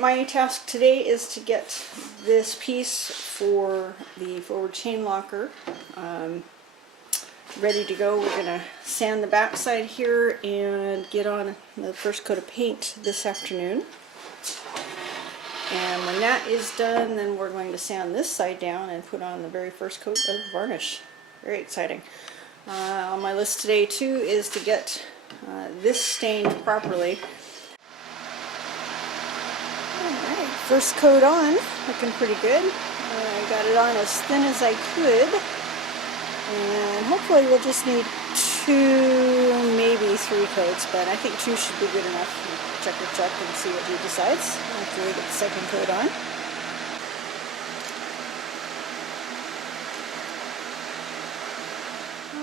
My task today is to get this piece for the forward chain locker ready to go. We're going to sand the backside here and get on the first coat of paint this afternoon. And when that is done, then we're going to sand this side down and put on the very first coat of varnish. Very exciting. On my list today too is to get this stained properly. Alright, first coat on, looking pretty good. I got it on as thin as I could. And hopefully we'll just need 2, maybe 3 coats, but I think 2 should be good enough. Check and see what he decides after we get the second coat on.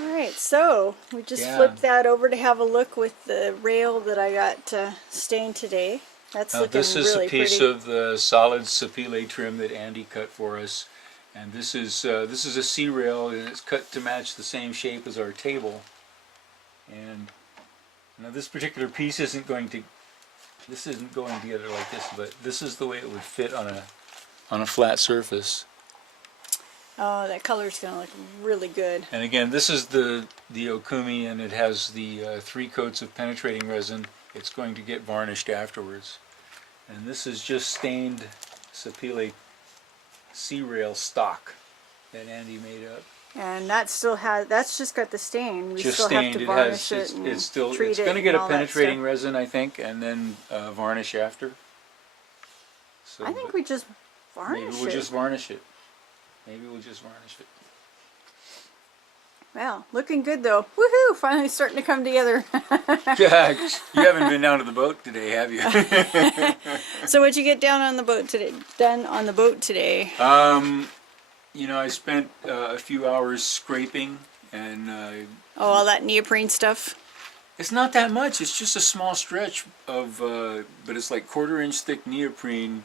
Alright, so we just flipped that over to have a look with the rail that I got stained today. That's looking this is really a piece pretty. of the solid sapele trim that Andy cut for us, and this is a C rail, and it's cut to match the same shape as our table. And now this particular piece isn't going together like this, but this is the way it would fit on a flat surface. Oh, that color's going to look really good. And again, this is the Okumi, and it has the 3 coats of penetrating resin. It's going to get varnished afterwards. And this is just stained sapele C-rail stock that Andy made up. And that still has, that's just got the stain. We Just still stained. have to varnish it and it's treat it going to get and a all that penetrating stuff. resin, I think, and then varnish after. So I think we just varnish maybe we'll just varnish it. Maybe we'll just varnish it. Well, looking good though. Woohoo! Finally starting to come together. Yeah, you haven't been down to the boat today, have you? So what'd you get down on the boat today? Done on the boat today? You know, I spent a few hours scraping, and Oh, all that neoprene stuff. it's not that much. It's just a small stretch of, but it's like 1/4-inch thick neoprene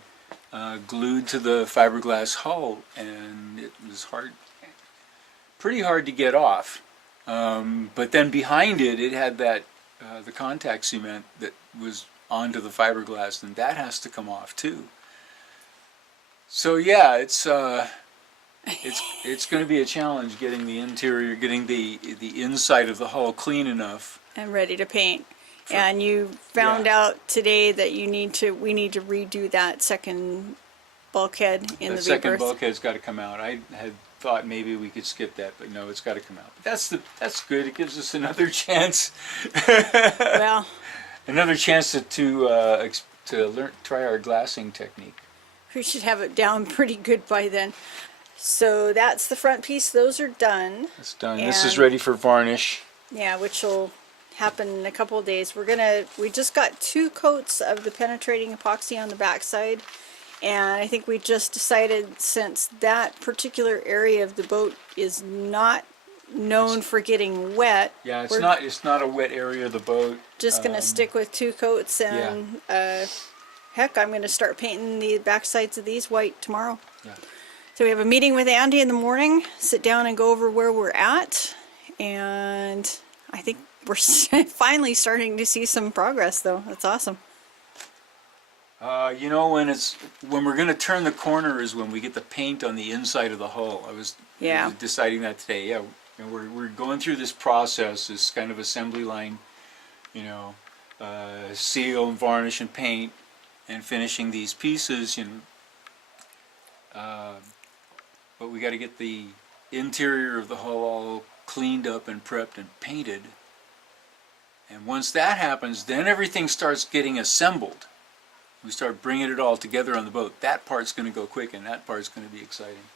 glued to the fiberglass hull, and it was pretty hard to get off. But then behind it, it had that the contact cement that was onto the fiberglass, and that has to come off too. So yeah, it's going to be a challenge getting the interior, getting the inside of the hull clean enough And ready to paint. And you found out today that we need to redo that second bulkhead in the The second V-berth. bulkhead's got to come out. I had thought maybe we could skip that, but no, it's got to come out. But that's good. It gives us another chance. Well, Another chance to try our glassing technique. we should have it down pretty good by then. So that's the front piece. Those are done. It's done. This is And- ready for varnish. Yeah, which will happen in a couple of days. We just got 2 coats of the penetrating epoxy on the backside, and I think we just decided, since that particular area of the boat is not known for getting wet, Yeah, we're it's not a wet area of the boat. just gonna stick with 2 coats, and heck, I'm gonna start painting the back sides of these white tomorrow. Yeah. So we have a meeting with Andy in the morning, sit down and go over where we're at, and I think we're finally starting to see some progress though. That's awesome. You know, when we're going to turn the corner is when we get the paint on the inside of the hull. I was deciding that today. Yeah, you know, we're going through this process, this kind of assembly line, you know, seal and varnish and paint, and finishing these pieces, you know. But we got to get the interior of the hull all cleaned up and prepped and painted. And once that happens, then everything starts getting assembled. We start bringing it all together on the boat. That part's going to go quick, and that part's going to be exciting.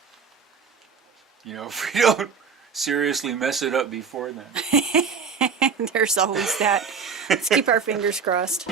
You know, if we don't seriously mess it up before then. There's always that. Let's keep our fingers crossed.